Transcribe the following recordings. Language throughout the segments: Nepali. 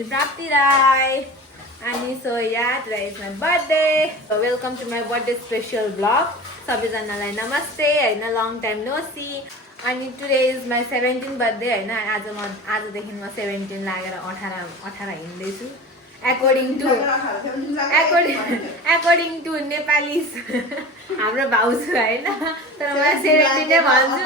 me Prapti Rai. And so yeah, today is my birthday. So welcome to my birthday special vlog. सबैजनालाई नमस्ते हैन long time no see. अनि today is my 17th birthday हैन आजदेखि म 17 लागेर 18 हिँड्दैछु. According to नेपाली हाम्रो भाउजू हैन तर म 17 नै भन्छु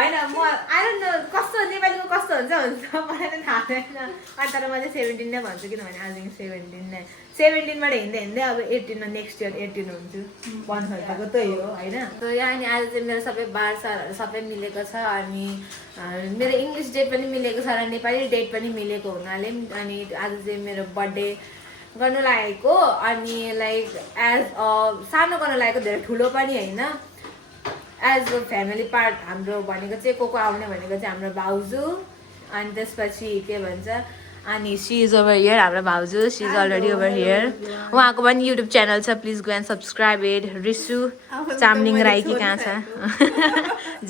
हैन म आई डोन्ट नो कस्तो नेपालीको कस्तो हुन्छ मलाई त थाहा छैन अनि तर म चाहिँ 17 नै भन्छु किनभने आजदेखि 17 नै 17 बाट हिँड्दै हिँड्दै अब 18 मा नेक्स्ट इयर 18 हुन्छु भन्नुको त्यही हो हैन त यहाँ अनि आज चाहिँ मेरो सबै बारसारहरु सबै मिलेको छ अनि मेरो इंग्लिश डेट पनि मिलेको छ र नेपाली डेट पनि मिलेको हुनाले अनि आज चाहिँ मेरो बर्थडे गर्नु लागेको अनि लाइक एज अ सानो गर्नु लागेको धेरै ठुलो पनि हैन एज अ फ्यामिली पार्ट हाम्रो भनेको चाहिँ को आउने भनेको चाहिँ हाम्रो भाउजू अनि त्यसपछि के भन्छ अनि शी इज ओभर हियर हाम्रो भाउजू she is already over here उहाँको पनि युट्युब च्यानल छ please go and subscribe it Risu Chamling Rai कि कहाँ छ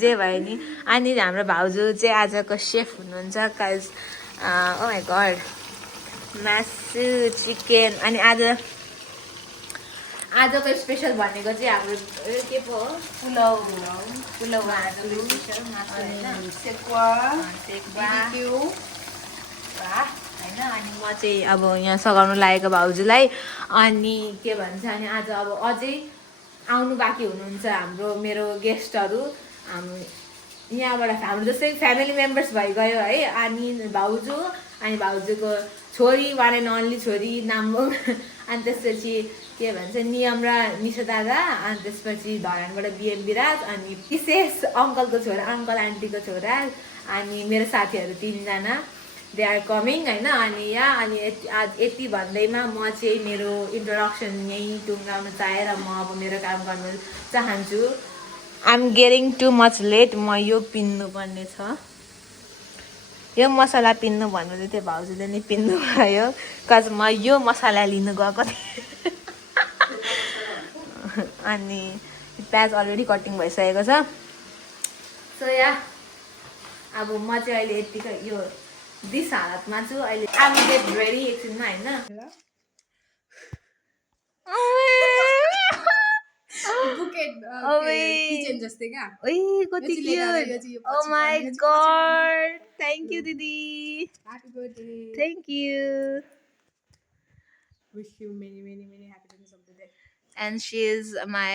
जे भयो नि अनि हाम्रो भाउजू चाहिँ आजको शेफ हुनुहुन्छ काज ओ माय गॉड मासु चिकन अनि आजको स्पेशल भनेको चाहिँ हाम्रो के पो हो पुलाउ आजको स्पेशल मासु हैन सेक्वा हैन अनि म चाहिँ अब यहाँ सघाउनु लागेको भाउजूलाई अनि के भन्छ अनि आज अब अझै आउनु बाँकी हुनुहुन्छ हाम्रो मेरो गेस्टहरू यहाँबाट हाम्रो जस्तै फ्यामिली मेम्बर्स भइगयो है अनि भाउजू अनि भाउजूको छोरी वान एन्ड ओन्ली छोरी नाम्बोङ अनि त्यसपछि के भन्छ नियम र निशा दादा अनि त्यसपछि धरानबाट बिएन विराज अनि विशेष अङ्कलको छोरा अङ्कल आन्टीको छोरा अनि मेरो साथीहरू 3 जना दे आर कमिङ हैन अनि अनि यति भन्दैमा म चाहिँ मेरो इन्ट्रोडक्सन यही टुङ्गाउन चाहे र म अब मेरो काम गर्न चाहन्छु I am getting too much late म यो पिन्नु पर्ने छ यो मसला पिन्नु भन्नु थियो भाउजूले नि पिन्नु भयो कज म यो मसला लिनु गएको थिएँ अनि प्याज अलरेडी कटिङ भइसकेको छ सो या अब म चाहिँ अहिले यतिकै यो दिस हालतमा छु अहिले आम गेट रेडी एकछिनमा हैन किचन जस्तै क्या ओइ कति cute oh my god thank you दिदी happy birthday thank you wish you many happiness of the day and she is my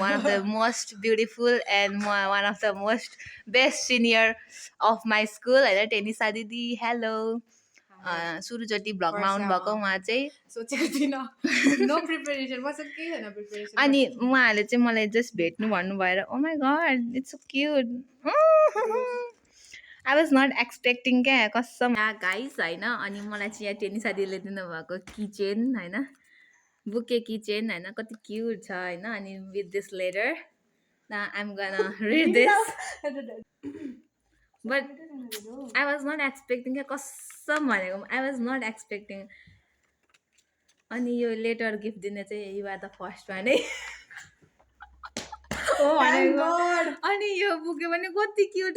one of the most beautiful and one of the most best senior of my school हैन टेनिसा दिदी हेलो सुरुचोटी भ्लगमा आउनु भएको उहाँ चाहिँ सोचेको थिइन नो प्रिपरेसन मसँग केही छैन प्रिपरेसन अनि उहाँहरूले चाहिँ मलाई जस्ट भेट्नु भन्नु भएर oh my God it's so cute I was not expecting क्या कसम गाइस हैन अनि मलाई चाहिँ यहाँ टेनिसा दिदीले दिनुभएको किचेन हैन बुके किचेन हैन कति क्यूट छ हैन अनि with this letter now I'm gonna read this but I was not expecting कसम भनेको I was not expecting अनि यो लेटर गिफ्ट दिने चाहिँ you are the first one है ओ भनेको अनि यो बुके पनि कति क्यूट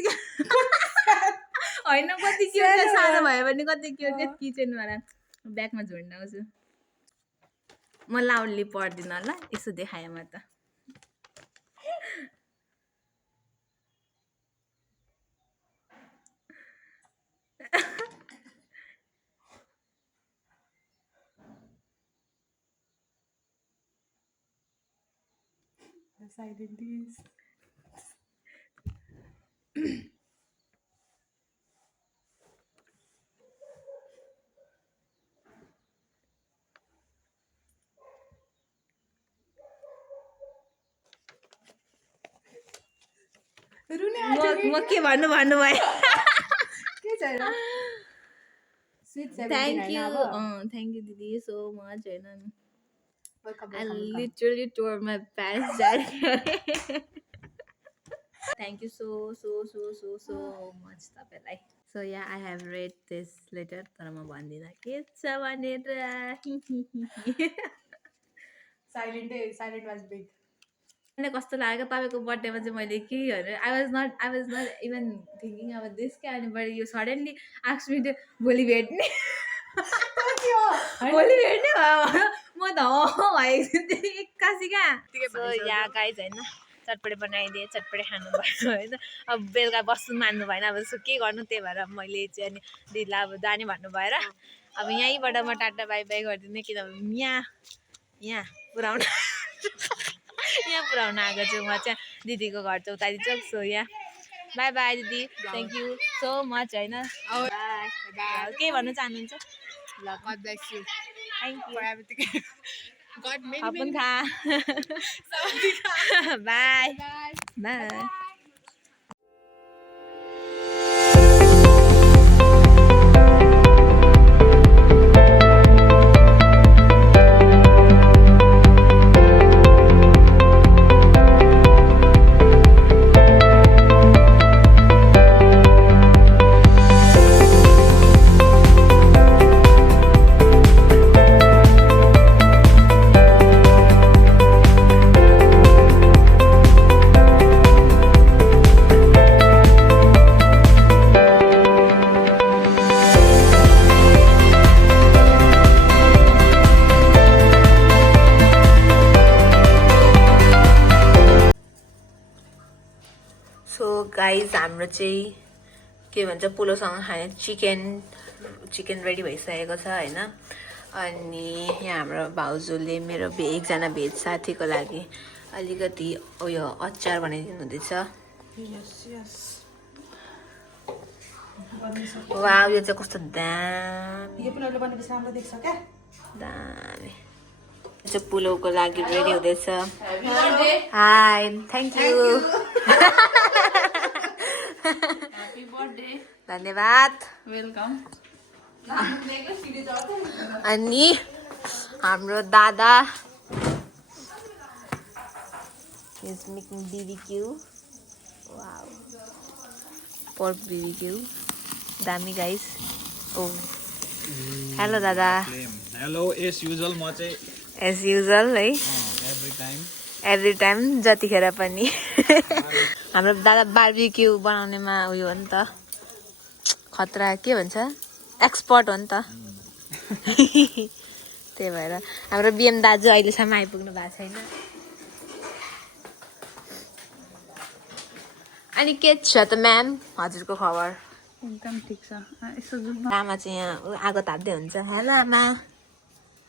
हैन कति क्यूट सानो भयो भने कति क्यूट किचन वाला ब्यागमा झुन्डाउँछु म लाउडली पढ्दिन ल यसो देखाए म त The silent is म के भन्नु भयो के छैन थ्यांक यू दिदी सो मच हैन I literally tore my pants down. Thank you so much तपाईलाई so yeah I have read this letter तर म भन्दिन के छ भनेर silent was big कस्तो लाग्यो तपाईँको बर्थडेमा चाहिँ मैले के गरेँ I was not even thinking अब दिस क्या अनि बट यो सडनली आस्क मी टु भोलि भेट्ने भोलि भेट्ने भयो म त भएको एक्कासी क्या यहाँ गाइज होइन चटपटे बनाइदिएँ चटपटे खानु भयो होइन अब बेलुका बस्नु मान्नु भएन अब यसो के गर्नु त्यही भएर मैले चाहिँ अनि दिदीलाई अब जाने भन्नु भएर अब यहीँबाट म टाटा बाई बाई गरिदिने किनभने यहाँ पुऱ्याउन यहाँ पुऱ्याउन आएको छु म चाहिँ दिदीको घर चाहिँ उता चोक सो यहाँ बाई बाई दिदी थ्याङ्क यू सो मच होइन के भन्नु चाहनुहुन्छ ल God bless you thank you God many Bye. Bye. Guys हाम्रो चाहिँ के भन्छ पुलावसँग खाने चिकन रेडी भइसकेको छ होइन अनि यहाँ हाम्रो भाउजूले मेरो एकजना भेज साथीको लागि अलिकति उयो अचार बनाइदिनु हुँदैछ वाउ यो चाहिँ कस्तो दामी दामी चाहिँ पुलावको लागि रेडी हुँदैछ high thank you Happy birthday. धन्यवाद वेलकम अनि हाम्रो दादा is making BBQ wow pork BBQ दामी guys oh hello दादा hello as usual म चाहिँ as usual है every time जतिखेर पनि हाम्रो दादा बार्बिक्यू बनाउनेमा उयो हो नि त खतरा के भन्छ एक्सपर्ट हो नि त त्यही भएर हाम्रो बिएम दाजु अहिलेसम्म आइपुग्नु भएको छैन अनि के छ त म्याम हजुरको खबर एकदम ठिक छ आमा चाहिँ यहाँ आगो ताप्दै हुन्छ हेलो आमा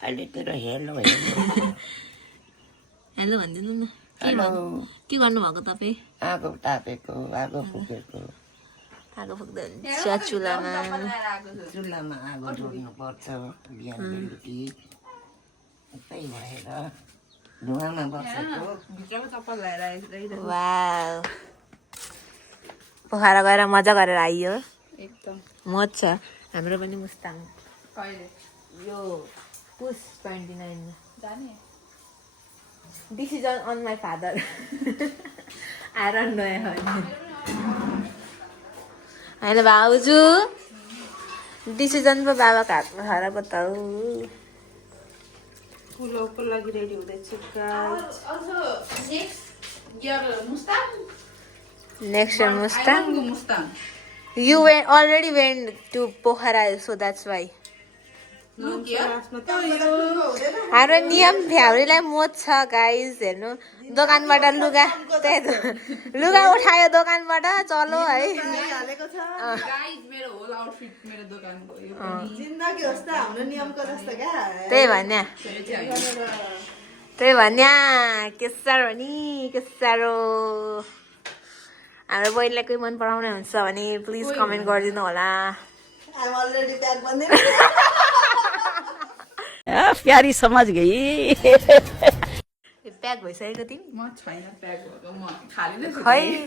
अहिले तेरो हेलो हेलो भनिदिनु न के गर्नुभएको तपाईँ आगो तापेको आगो फुकेको आगो फुक्दै हुन्छ चुलामा चुल्हामा आगो जोड्नु पर्छ बिहान बेलुकी त्यही भएर धुवामा बसेको वाउ पोखरा गएर मजा गरेर आइयो एकदम मज छ हाम्रो पनि मुस्ताङ यो पुस 29 जाने Decision on my father. I don't know. Hello, भाउजू डिसिजन पो बाबाको हातमा छ र बताऊ पुलावको लागि रेडी हुँदैछ Next year Mustang. You already went to Pokhara, so that's why. हाम्रो नियम फ्याउरीलाई मोज छ गाइज हेर्नु दोकानबाट लुगा लुगा उठायो दोकानबाट चलो है त्यही भन्या के साह्रो नि के साह्रो हाम्रो बहिनीलाई कोही मन पराउने हुन्छ भने प्लिज कमेन्ट गरिदिनु होला प्यारी समझ गई प्याक भइसकेको तिमी म छैन प्याक भएको म खाली नै छु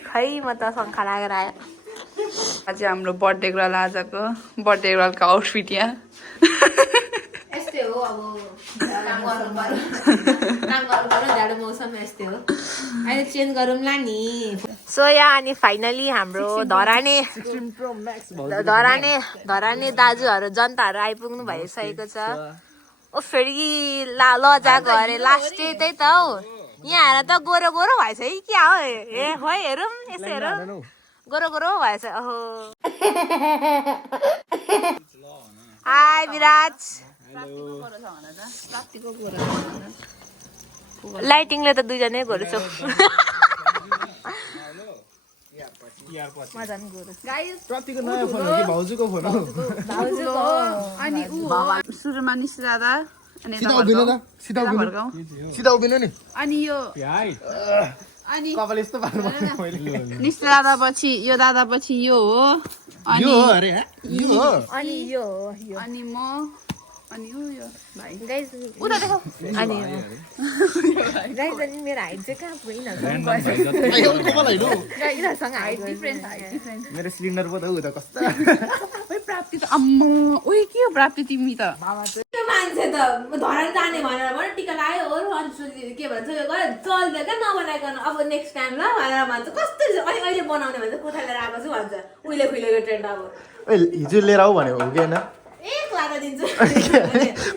खै म त शङ्खा लागेर आयो आज हाम्रो बर्थडे गर्ल आजको बर्थडे गर्लको आउटफिट यहाँ यस्तै हो अब काम गर्नु जाडो मौसम यस्तै हो अहिले चेन्ज गरौँला नि सो यहाँ अनि फाइनली हाम्रो धराने दाजुहरू जनताहरू आइपुग्नु भइसकेको छ ओ फेरि लजा गरे लास्ट डे त्यही त हौ यहाँ आएर त गोरो गोरो भएछ है क्या हो ए खोइ हेरौँ यसो हेरौँ गोरो गोरो भएछ ओहो हाई विराज लाइटिङले त दुईजनै गोरो छौ प्रतिको नयाँ फोन हो कि भाउजूको फोन हो अनि ऊ सुरुमा निस्किँदा अनि सिधा उभिनु त सिधा उभिनु सिधा उभिनु नि अनि यो अनि कपाल यस्तो पार्नु पर्छ मैले निस्किँदा दादा पछि यो दादा पछि यो हो यो हो अरे यो हो अनि यो अनि म अनि ऊ यो भाइ गाइस उता देखौ अनि गाइस अनि मेरो हाइट चाहिँ कहाँ पुग्यो यिनीहरू कपाल हैन यिनीहरूसँग हाइट डिफ्रेन्स मेरो सिलिन्डर पो त उ त कस्तो ओइ प्राप्ति त अम्मो ओइ के हो प्राप्ति तिमी त त्यो मान्छे त धरान जाने भनेर भने टिका लगायो हो अनि के भन्छ यो गयो चल्दै क्या नबनाइकन अब नेक्स्ट टाइम ल भनेर भन्छ कस्तो अनि अहिले बनाउने भन्छ कोठा लिएर आएको छु भन्छ उहिले खुइलेको ट्रेन्ड अब ओइ हिजो लिएर आऊ भन्यो हो कि हैन एक लागा दिन्छु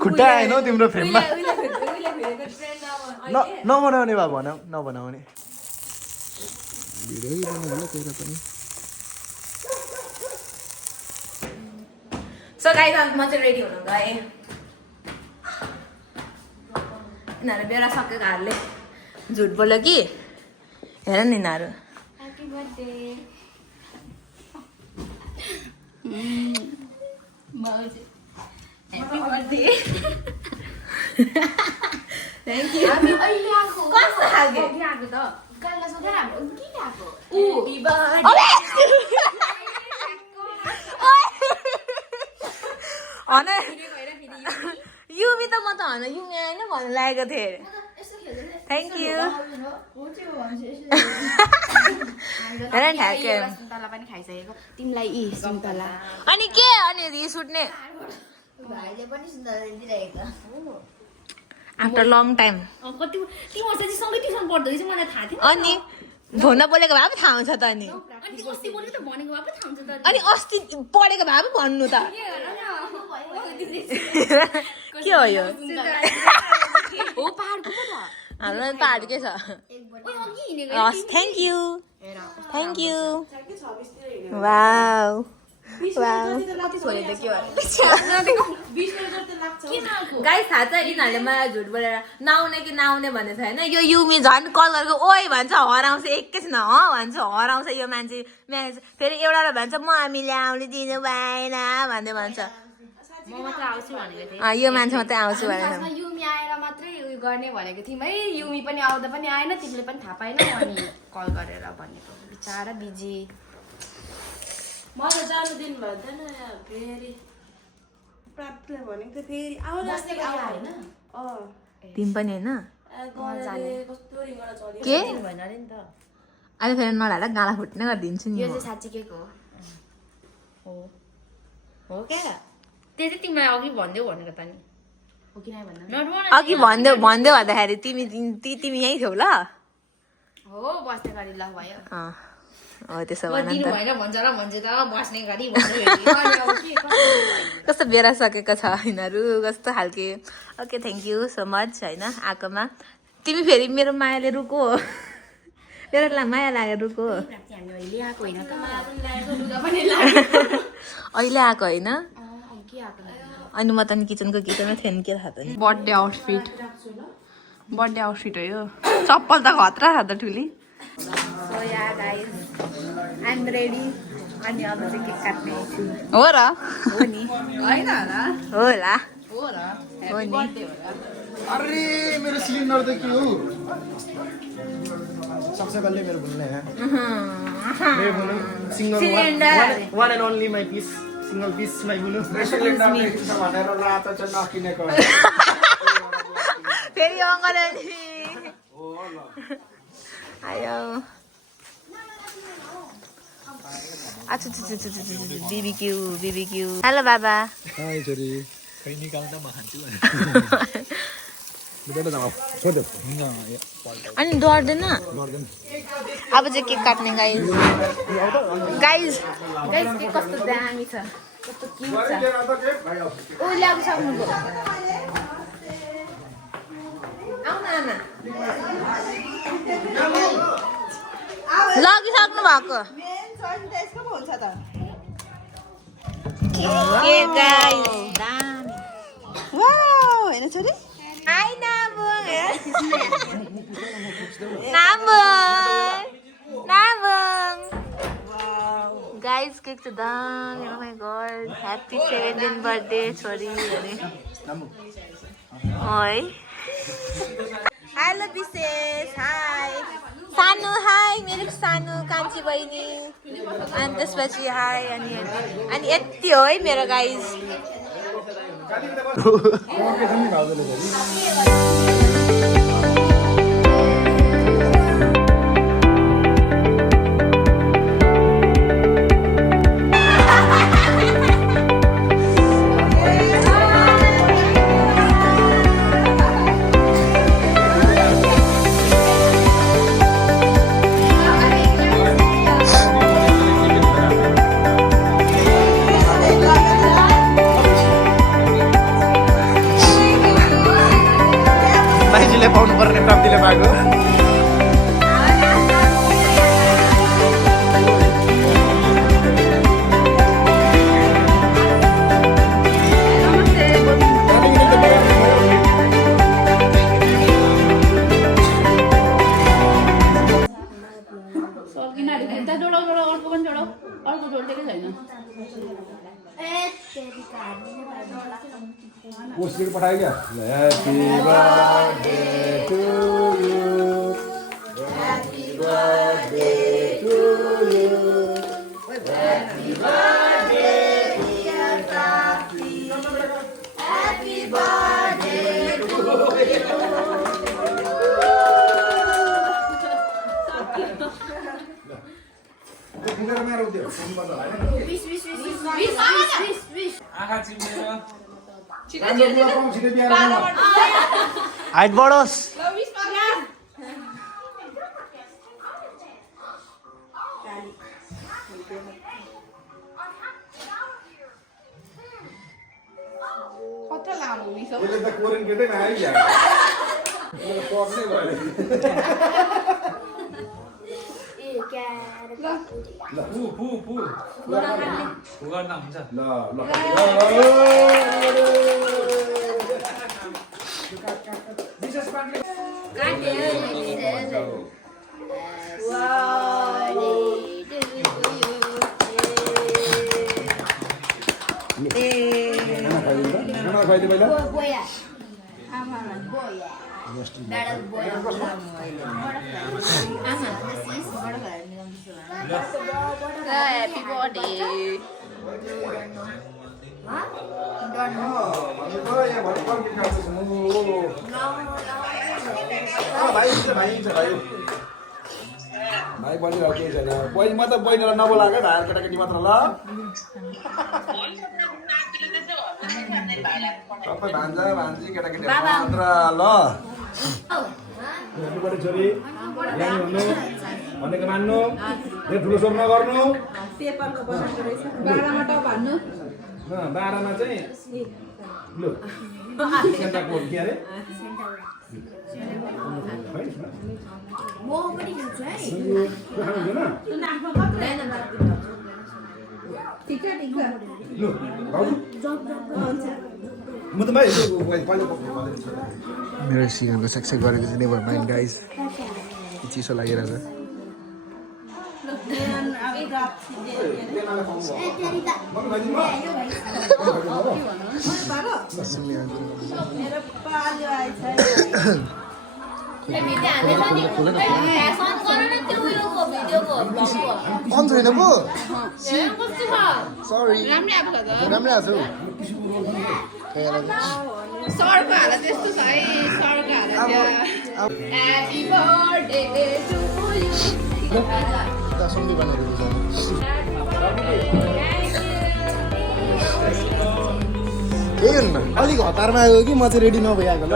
खुट्टा आएन हौ तिम्रो फ्रेममा उहिले खुइलेको ट्रेन्ड अब नबनाउने भए भन नबनाउने भिडियो बनाउनु तेरो पनि सो गाइस म चाहिँ रेडी हुन गएँ यिनीहरू बेला सकेको हालले झुट बोल्यो कि हेर नि यिनीहरू happy birthday happy birthday thank you कस्तो खालको हन युमी त म त हन युमी होइन भन्नु लागेको थिएँ थ्याङ्क यू हेर न ठ्याक्कै सुन्तला पनि खाइसकेको तिमीलाई यी सुन्तला अनि के अनि रिस उठ्ने भाइले पनि सुन्तला दिइरहेको आफ्टर लङ टाइम कति तिमीहरू चाहिँ सँगै ट्युसन पढ्दो रहेछ मलाई थाहा थियो अनि भोन बोलेको भए पो थाहा हुन्छ त अनि अनि अस्ति बोलेको त भनेको भए पो थाहा हुन्छ त अनि अस्ति पढेको भए पो भन्नु त के हो यो हो पहाडको पो त हाम्रो पहाडकै छ ओइ अघि हिँडेको हस् thank you thank you wow wow कति छोरे त के गाइस थाहा छ यिनीहरूले मलाई झुट बोलेर नआउने कि नआउने भनेको छ होइन यो युमी झन् कल गरेको ओइ भन्छ हराउँछ एकैछिन भन्छ हराउँछ यो मान्छे फेरि एउटाले भन्छ म हामीले आउनु दिनु भएन भन्दै भन्छ म मात्र आउँछु भनेको थिएँ यो मान्छे मात्रै आउँछु भनेको खासमा युमी आएर मात्रै उयो गर्ने भनेको थियौँ है युमी पनि आउँदा पनि आएन तिमीले पनि थाहा पाएन अनि कल गरेर भनेको बिचारा बिजी म त जानु दिनु भन्दैन फेरि प्राप्तले भनेको थियो फेरि आउन तिमी पनि होइन कस्तो रिङ्गडा चल्यो के भएन अरे नि त अहिले फेरि नढाएर गाला फुट्ने गरिदिन्छु नि यो म। चाहिँ साँच्चीकैको हो क्या त्यो चाहिँ तिमीलाई अघि भनिदेऊ भनेको त नि हो कि भन्दा अघि भन्दै भन्दाखेरि तिमी यहीँ थियौ ल हो बस्ने गरी ल भयो हो त्यसो म भन दिनु त भएन भन्छ र भन्छ त बस्ने गरी भन्नु कस्तो बेरा सकेको छ यिनीहरू कस्तो खालके okay thank you so much होइन आएकोमा तिमी फेरि मेरो मायाले रुको मेरो माया लागेर रुको हामीले आएको होइन त अहिले आएको होइन के आएको अनि म त किचनमा थिएँ नि के थाहा त नि बर्थडे आउटफिट हो यो चप्पल त खतरा छ त ठुली सो या गाइस आई एम रेडी अनि अब चाहिँ केक काट्ने हो र हो नि होइन होला होला हो र हो नि अरे मेरो सिलिन्डर त के हो सबसे पहले मेरो बोल्ने है मेरो बोल्नु single Cylinder. one and only my piece single piece my बोल्नु सिलिन्डर किन्छ भनेर रातो चाहिँ नकिनेको फेरि अङ्गल आयो बिबिक्यू हेलो बाबा हाय छोरी खै निकाल त म खान्छु बेटा जाऊ छोड्दे अनि डर्दैन अब चाहिँ केक काट्ने गाइज के कस्तो दामी छ कस्तो क्युट छ ओ ल्याउनु सक्नुभयो आउन लगिसक्नु भएको के गाइस होइन छोरी hi Nabung Nabung guys cake छ दान oh my God happy 17th birthday छोरी अरे ओइ हेलो विशेष हाई सानु हाई मेरो सानु कान्छी बहिनी अनि त्यसपछि हाई अनि यति हो है मेरो गाइस माइजीले पाउनु पर्ने प्राप्तिले पाएको पठायो क्या happy birthday to you happy birthday to you happy birthday dear साथी हैप्पी बर्थडे टु हाइट बढोस् कता लामो मिस अहिले त कोरियन केटैमा आइहाल्यो मलाई पर्नै भयो ल फु गर्न हुन्छ ल विशेष पार्टी खाना खुवाइदियो पहिला Happy birthday. भाइ बनिरहेको केही छैन बहिनी म त बहिनीलाई नबोलाएको है भाइ केटाकेटी मात्र ल सबै भान्जा भान्जी केटाकेटी मात्र ल हेर्नुपर्ने छोरी ज्ञानी हुनु भनेको मान्नु धेरै ठुलो सोच नगर्नु 12मा चाहिँ लु सेन्टाको के अरे म त भाइ मेरो सिंहको सक्सेस गरेको चाहिँ नेभर माइन्ड गाइस चिसो लागिरहेछ अन छैन पो सरी राम्रै आएको सरको हालत यस्तो छ है सरको हालत ह्यापी बर्थडे टु यु केही हुन्न अलिक हतारमा आयो कि म चाहिँ रेडी नभइआएको ल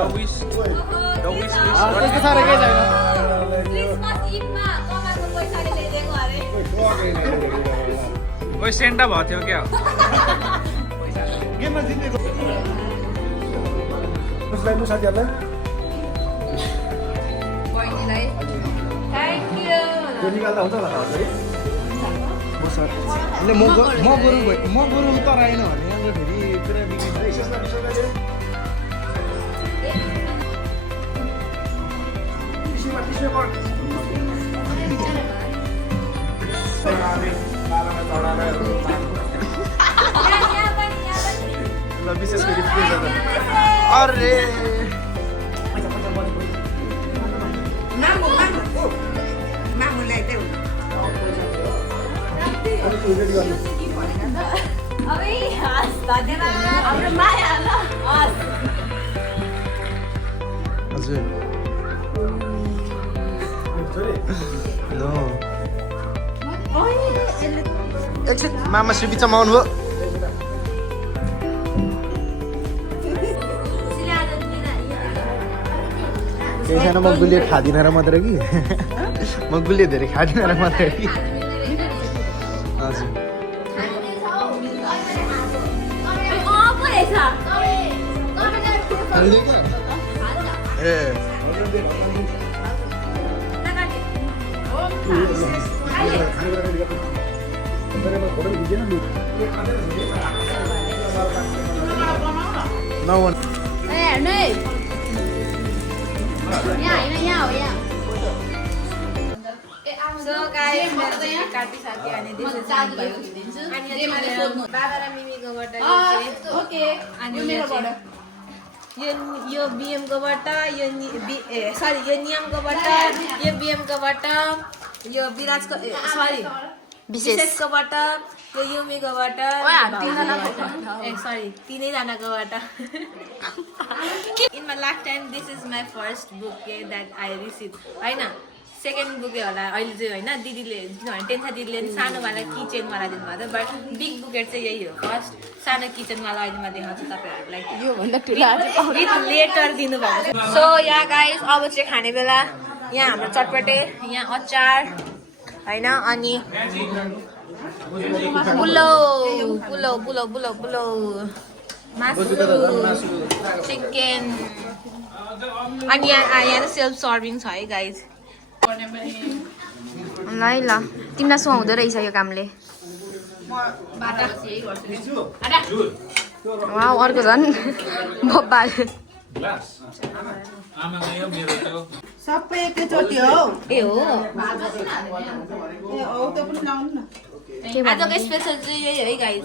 त्यस्तो साह्रो केही छैन ओइ सेन्टा भएको थियो क्या गेममा जित्नेको उसलाई लु साथीहरूलाई त्यो निकाल्दा हुन्छ होला है म सर એટલે म बरु उता आएन भने अन्त फेरि पुरा बिग्रिन्छ ल विशेष गरी के गर्दा अरे मामुलाई चाहिँ हाम्रो माया ल हजुर नो एकछिन मामा श्री बिचमा आउनुभयो केही छैन म गुलियो खाँदिनँ र मात्र कि म गुलियो धेरै खाँदिनँ र मात्र कि हजुर ए नवन So guys, मेरो चाहिँ काटिसक्यो अनि this is अनि यो चाहिँ बाबा र मिमीकोबाट ओके अनि यो बिएमकोबाट यो सरी यो नियमकोबाट यो बिएमकोबाट यो विराजको सरी विशेषकोबाट यो युमीकोबाट ए सरी तीनैजनाकोबाट in my last time this is my first bouquet that I receive होइन सेकेन्ड बुके होला अहिले चाहिँ होइन दिदीले किनभने टेन्सा दिदीले सानोवाला किचेनवाला दिनुभएको थियो बट बिग बुकेट चाहिँ यही हो फर्स्ट सानो किचनवाला अहिले म देखाउँछु तपाईँहरूलाई विथ लेटर दिनुभएको छ सो यहाँ गाइस अब चाहिँ खाने बेला यहाँ हाम्रो चटपटे यहाँ अचार होइन अनि पुलाउ पुलाउ पुलाउ पुलाउ पुलाउ मासु चिकन अनि यहाँ सेल्फ सर्भिङ छ है गाइज ल ल तिमीलाई सुहाउँदो रहेछ यो कामले वा अर्को झन् बब्बाल सबै एकैचोटि हो ए हो आजको स्पेसल चाहिँ यही है गाइज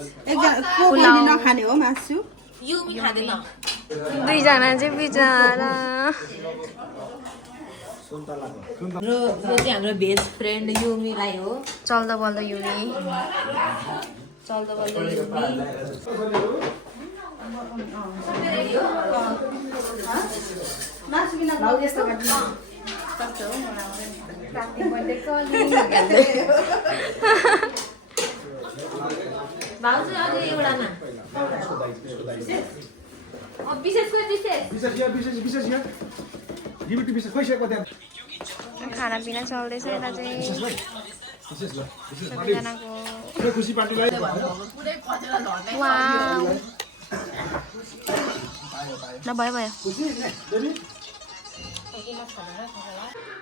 नखाने हो मासु युमी खाँदैन दुईजना चाहिँ बिचरा यो चाहिँ हाम्रो भेज फ्रेन्ड युमीलाई हो चल्दो बल्दो युमी चल्दो बल्दो युमी भाउजू अझै एउटा न विशेष खानापिना चल्दैछ यता चाहिँ सबैजनाको वाउ ल भयो भयो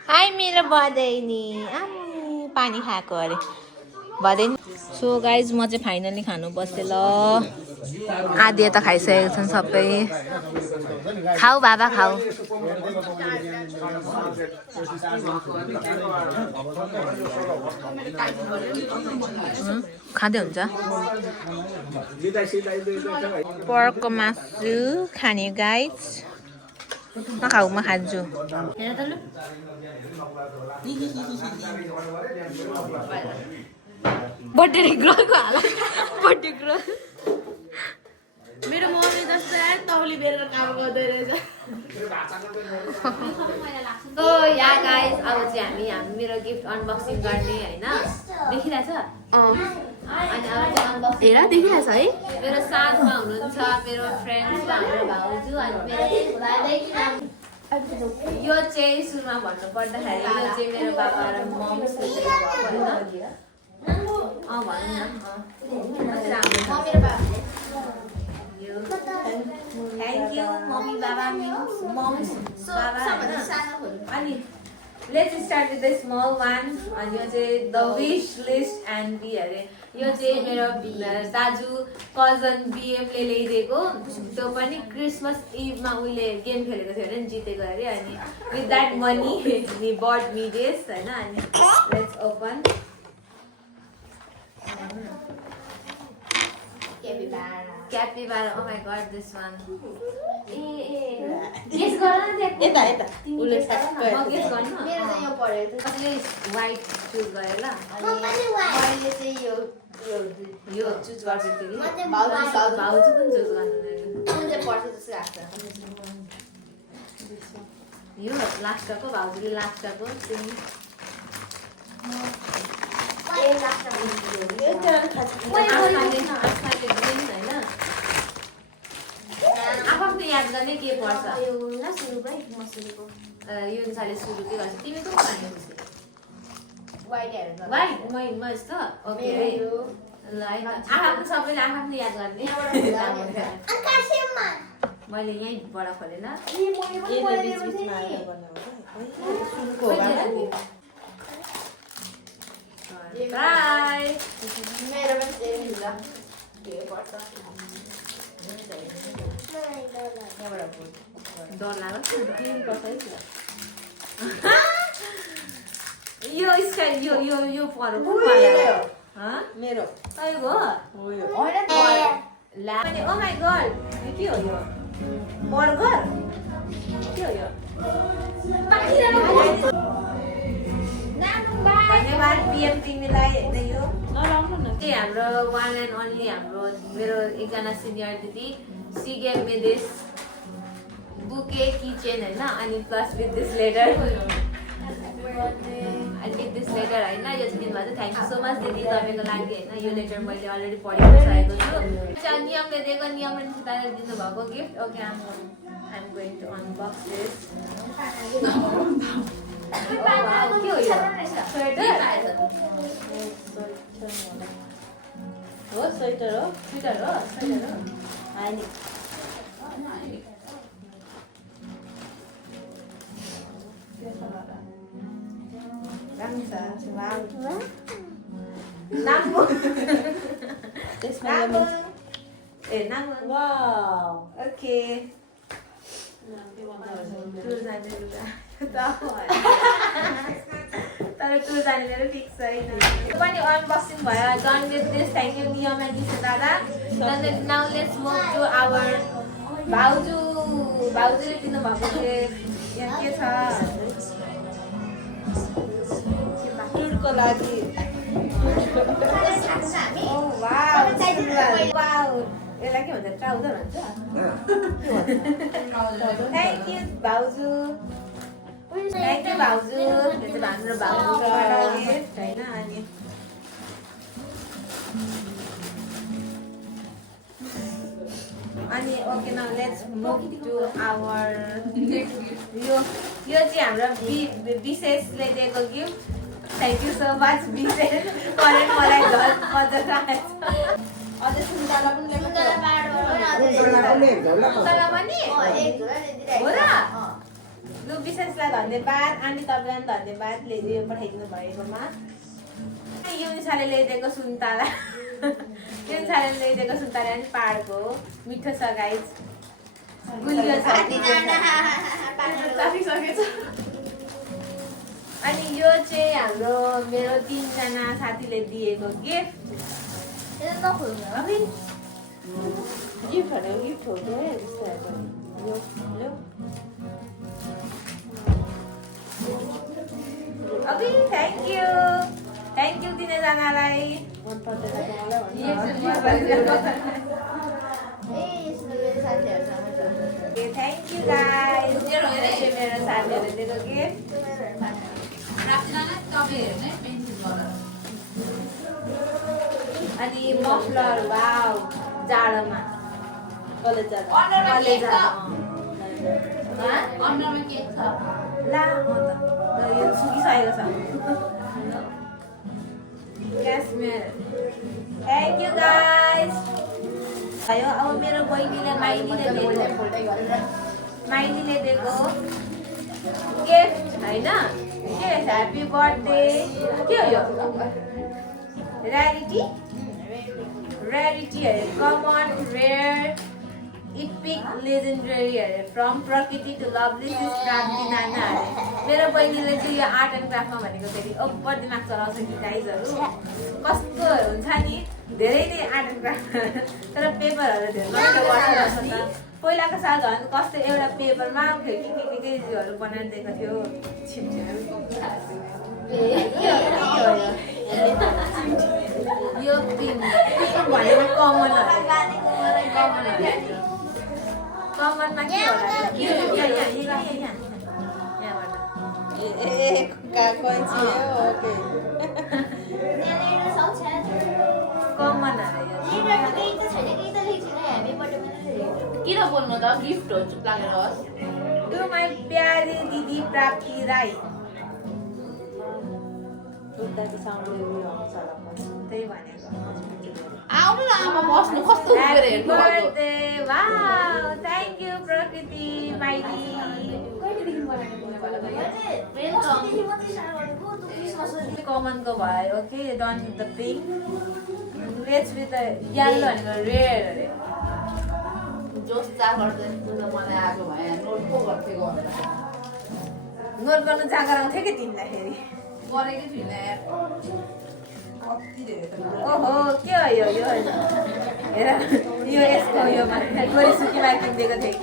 हाई मेरो बदैनी पानी खाएको अरे बदैनी सो गाइज म चाहिँ फाइनली खानु बसेँ ल आधी यता खाइसकेको छन् सबै खाऊ बाबा खाऊ खाँदै हुन्छ पर्कको मासु खाने गाइज नखाऊ म खान्छु हेर त लु बर्थडे ग्रहको हाला बर्थडे ग्रह मेरो मम्मी जस्तो यार तौली बेरेर काम गर्दै रहेछ सो या गाइस अब चाहिँ हामी मेरो गिफ्ट अनबक्सिङ गर्ने होइन देखिरहेछ अनि अब चाहिँ अनबक्सिङ हेर देखिरहेछ है मेरो साथमा हुनुहुन्छ मेरो फ्रेन्ड्स हाम्रो भाउजू अनि मेरो यो चाहिँ सुरुमा भन्नु पर्दाखेरि यो चाहिँ मेरो बाबा र मम्मीले दिनुभएको होइन भनौँ न थ्याङ्क यू मम्मी बाबा मिन्स मम्स बाबा अनि Let's start with the small one. अनि यो चाहिँ the wish list and be अरे यो चाहिँ मेरो दाजु कजन BM ले ल्याइदिएको त्यो पनि क्रिसमस इभमा उले गेम खेलेको थियो भने जितेको अरे अनि with that money he bought me this हैन अनि let's open Capybara oh my god this one guess गर न यता यता उले म guess गर्नु मेरो चाहिँ यो परेको थियो कसले व्हाइट चुज गरे ल मैले चाहिँ यो चुज गर्दाखेरि भाउजू पनि चुज गर्नु कुन चाहिँ पर्छ जस्तो लाग्छ यो लास्टको भाउजूले लास्टको तिमी आफ्नो याद गर्ने के पर्छ यो अनुसारले सुरु के गर्छ तिमी को गर्ने वाइट म यस्तो ओके है ल है आफ्नो सबैले आफ्नो याद गर्ने मैले यहीँबाट खोलेन बाई मेरो पनि त्यही हुन्छ के पर्छ डर लाग्छ यो स्काई यो फरक मेरो तपाईँको होइन ला ओ माई गॉड यो के हो यो बर्गर के हो यो धन्यवाद PM तिमीलाई हैन यो नराम्रो न के हाम्रो वान एन्ड ओन्ली हाम्रो मेरो एकजना सिनियर दिदी she gave me this bouquet kitchen हैन अनि plus with this letter and with this letter हैन यो चाहिँ दिनुभएको छ थ्यांक यू सो मच दिदी तपाईको लागि हैन यो लेटर मैले अलरेडी पढिसकेको छु चाहिँ नियमले दिएको नियम अनुसार दिनु भएको gift okay I'm going to unbox this के हो यो स्वेटर हो स्वेटर हो स्वेटर हो हैन Namo. Namo. Wow. Okay. तर टुर जाने मेरो फिक्स छैन पनि अनबक्सिङ भयो done with this thank you Niyam and this दादा now let's move to our भाउजूले दिनु भएको गिफ्ट यहाँ के छ टुरको लागि यसलाई के भन्छ ट्राउजर भन्छ थ्यांक यू भाउजू थ्यांक यू भाउजू यो चाहिँ हाम्रो भाउजूको गिफ्ट हैन अनि okay now let's move to our यो चाहिँ हाम्रो विशेषले दिएको gift thank you so much Bishesh मलाई घर मजा आएछ अझै सुन्तला पनि ल्याएको सुन्तला पनि हो र लु विशेषलाई धन्यवाद अनि तपाईलाई पनि धन्यवाद ल्याइदियो पठाइदिनु भएकोमा यो अनुसारले ल्याइदिएको सुन्तला यो अनुसारले ल्याइदिएको सुन्तला पनि पाहाडको मिठो छ गाइस गुलियो छ अनि यो चाहिँ हाम्रो मेरो 3 जना साथीले दिएको गिफ्ट गिफ्टहरू गिफ्ट हो अभी थ्यांक यू 3 जनालाई मन पर्दैन थ्यांक यू गाइस मेरो साथीहरूले दिएको गिफ्ट अनि मफलर वाउ जाडोमा कलेज ला यो सुकिसकेको छ क्यासमेयर थ्यांक यू गाइस भयो अब मेरो बहिनीले माइलीले दिएको गिफ्ट होइन के ह्याप्पी बर्थडे के हो यो Rarity common, rare, epic, legendary from Prakriti to lovely sis Prapti Nana मेरो बहिनीले चाहिँ यो आर्ट एन्ड क्राफ्टमा भनेको फेरि ओभर दिमाग चलाउँछ कि गाइजहरू कस्तो हुन्छ नि धेरै नै आर्ट एन्ड क्राफ्ट तर पेपरहरू धेरै नष्ट गर्छ नि पहिलाको साल झन् कस्तो एउटा पेपरमा केहरू बनाएर दिएको थियो यो पिङ भनेको कमनमा के होला किन बोल्नु त गिफ्ट हो चुप लागेर होस् टु माई प्यारी दिदी प्राप्ति राई त्यही भनेको आउनु न आमा बस्नु कस्तो उयो Happy हेर्नु birthday! Wow! Thank you, Prakriti, Maili. Common go by, okay? Done with the pink. Let's with the yellow and the red. जोस चार गर्दै मलाई आएको भए नोट पो गर्थेँ गर्दा नोट गर्नु जागराउँ थियो कि तिमीलाई गरेकै छुइनँ यार ओहो के हो यो हेर यो यसको यो गोरी सुकीमा किनिदिएको थिएँ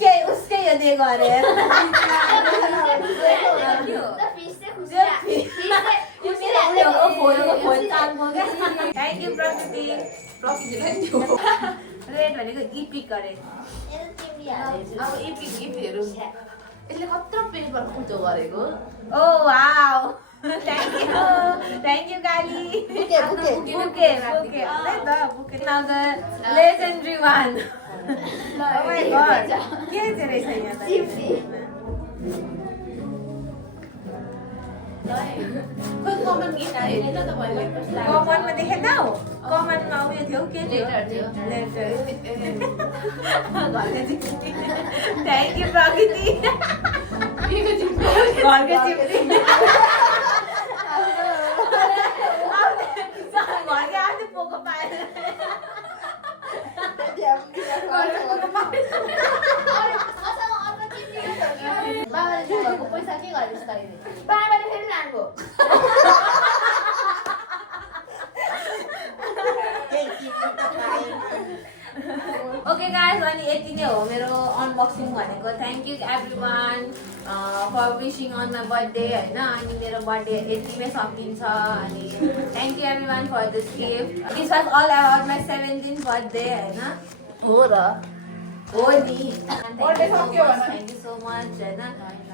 कि उसकै यो दिएको अरे थ्याङ्क यू प्रकृति रेड भनेको इपिक अरे अब इपिकहरू यसले कत्रो पेपर कुचो गरेको ओ वाओ थ्याङ्क यू गाली bouquet now the legendary one Oh my god के चाहिँ रहेछ यहाँ खोइ कमन गिफ्ट हेर्नु न त मैले कमनमा देखेनौ कमनमा उयो थियो के थियो लेटर थ्याङ्क यू प्रकृति घरको चिप्टी घरको आफै पोको पाएर बाबाले दिनुभएको पैसा के गरिस् त अहिले बाबाले फेरि लानुभयो ओके गाइस अनि यति नै हो मेरो अनबक्सिङ भनेको thank you everyone for wishing on my birthday होइन अनि मेरो बर्थडे यतिमै सकिन्छ अनि thank you everyone for this gift this was all about my 17th birthday होइन हो र हो नि थ्याङ्क यू सो मच होइन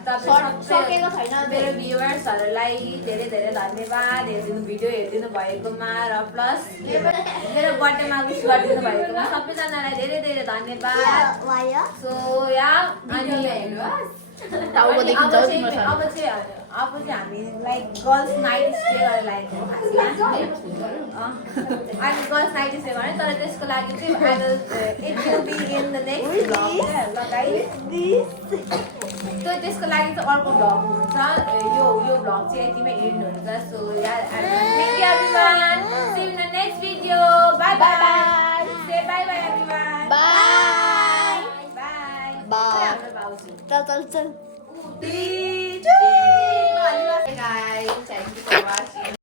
सकेको छैन मेरो भ्युवर्सहरूलाई धेरै धेरै धन्यवाद भिडियो हेरिदिनु भएकोमा र प्लस मेरो बर्थडेमा विस गरिदिनु भएकोमा सबैजनालाई धेरै धेरै धन्यवाद सो या अनि अब चाहिँ हामी लाइक गर्ल्स नाइट स्टे गरेर लागेको अनि गर्ल्स नाइट स्टे गर्ने तर त्यसको लागि चाहिँ it will be in the next vlog त्यो त्यसको लागि चाहिँ अर्को भ्लग हुन्छ यो भ्लग चाहिँ यतिमै एन्ड हुन्छ so thank you everyone see you in the next video bye bye say bye bye everyone bye bye हाम्रो भाउजू चल 3 2 Hey guys, thank you for watching.